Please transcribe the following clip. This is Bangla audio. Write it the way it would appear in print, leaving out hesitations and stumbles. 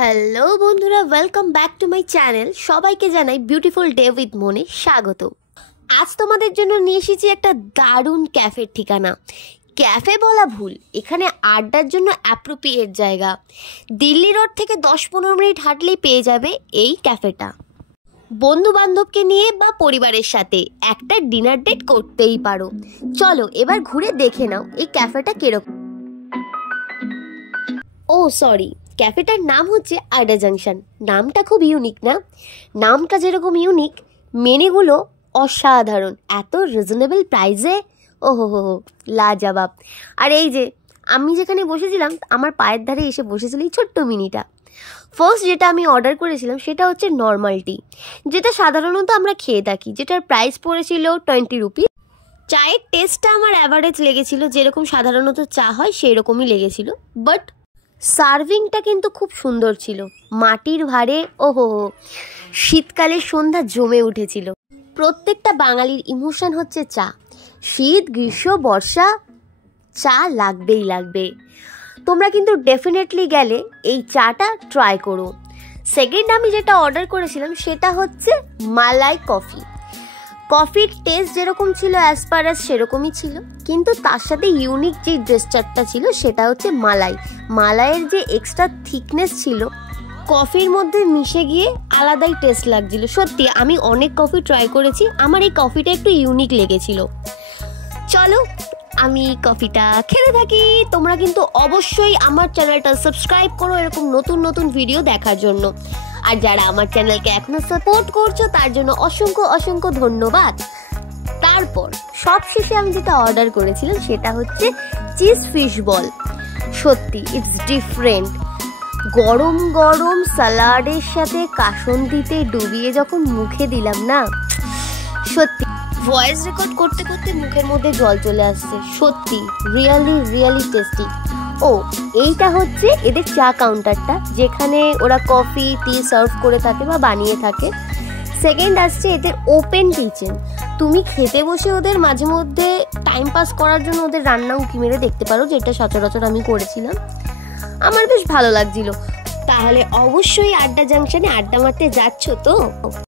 হ্যালো বন্ধুরা, welcome back to my channel. সবাইকে জানাই বিউটিফুল ডে উইথ মনে স্বাগত। আজ তোমাদের জন্য নিয়ে এসেছি একটা দারুণ ক্যাফের ঠিকানা। ক্যাফে বলা ভুল, এখানে আড্ডার জন্য অ্যাপ্রোপ্রিয়েট জায়গা। দিল্লি রোড থেকে 10-15 মিনিট হাঁটলেই পেয়ে যাবে এই ক্যাফেটা। বন্ধু বান্ধবকে নিয়ে বা পরিবারের সাথে একটা ডিনার ডেট করতেই পারো। চলো এবার ঘুরে দেখে নাও এই ক্যাফেটা কিরকম। ও সরি, ক্যাফেটার নাম হচ্ছে আড্ডা জাংশন। নামটা খুব ইউনিক না? নামটা যেরকম ইউনিক, মেনুগুলো অসাধারণ, এত রিজনেবল প্রাইসে, ওহো হো, লাজবাব। আর এই যে আমি যেখানে বসেছিলাম, আমার পায়ের ধারে এসে বসেছিল এই ছোট্ট মিনিটা। ফার্স্ট যেটা আমি অর্ডার করেছিলাম সেটা হচ্ছে নর্মাল টি, যেটা সাধারণত আমরা খেয়ে থাকি, যেটার প্রাইস পড়েছিল 20 রুপিস। চায়ের টেস্টটা আমার অ্যাভারেজ লেগেছিল, যেরকম সাধারণত চা হয় সেই রকমই লেগেছিল, বাট সার্ভিংটা কিন্তু খুব সুন্দর ছিল। মাটির ভাঁড়ে, ওহো, শীতকালের সন্ধ্যা জমে উঠেছিল। প্রত্যেকটা বাঙালির ইমোশন হচ্ছে চা। শীত, গ্রীষ্ম, বর্ষা, চা লাগবেই লাগবে। তোমরা কিন্তু ডেফিনেটলি গেলে এই চাটা ট্রাই করো। সেকেন্ড আমি যেটা অর্ডার করেছিলাম সেটা হচ্ছে মালাই কফি। কফির টেস্ট যেরকম ছিল অ্যাজ পার অ্যাজ সেরকমই ছিল, কিন্তু তার সাথে ইউনিক যে টেক্সচারটা ছিল সেটা হচ্ছে মালাইয়ের যে এক্সট্রা থিকনেস ছিল কফির মধ্যে মিশে গিয়ে আলাদাই টেস্ট লাগছিল। সত্যি আমি অনেক কফি ট্রাই করেছি, আমার এই কফিটা একটু ইউনিক লেগেছিল। চলো আমি কফিটা খেতে থাকি। তোমরা কিন্তু অবশ্যই আমার চ্যানেলটা সাবস্ক্রাইব করো এরকম নতুন নতুন ভিডিও দেখার জন্য। আর যারা আমার চ্যানেলকে এখনো সাপোর্ট করছো তার জন্য অসংখ্য অসংখ্য ধন্যবাদ। তারপর সবশেষে আমি যেটা অর্ডার করেছিলাম সেটা হচ্ছে চিজ ফিশ বল। সত্যি ইটস ডিফারেন্ট। গরম গরম সালাডের সাথে কাসন্দিতে ডুবিয়ে যখন মুখে দিলাম না, সত্যি ভয়েস রেকর্ড করতে করতে মুখের মধ্যে জল চলে আসছে। সত্যি রিয়েলি টেস্টি। ও এইটা হচ্ছে এদের চা কাউন্টারটা, যেখানে ওরা কফি টি সার্ভ করে থাকে বা বানিয়ে থাকে। সেকেন্ড আসছে এদের ওপেন কিচেন। তুমি খেতে বসে ওদের মাঝে মধ্যে টাইম পাস করার জন্য ওদের রান্না উঁকি মেরে দেখতে পারো, যেটা সচরাচর আমি করেছিলাম। আমার বেশ ভালো লাগছিল। তাহলে অবশ্যই আড্ডা জাংশনে আড্ডা মারতে যাচ্ছ তো?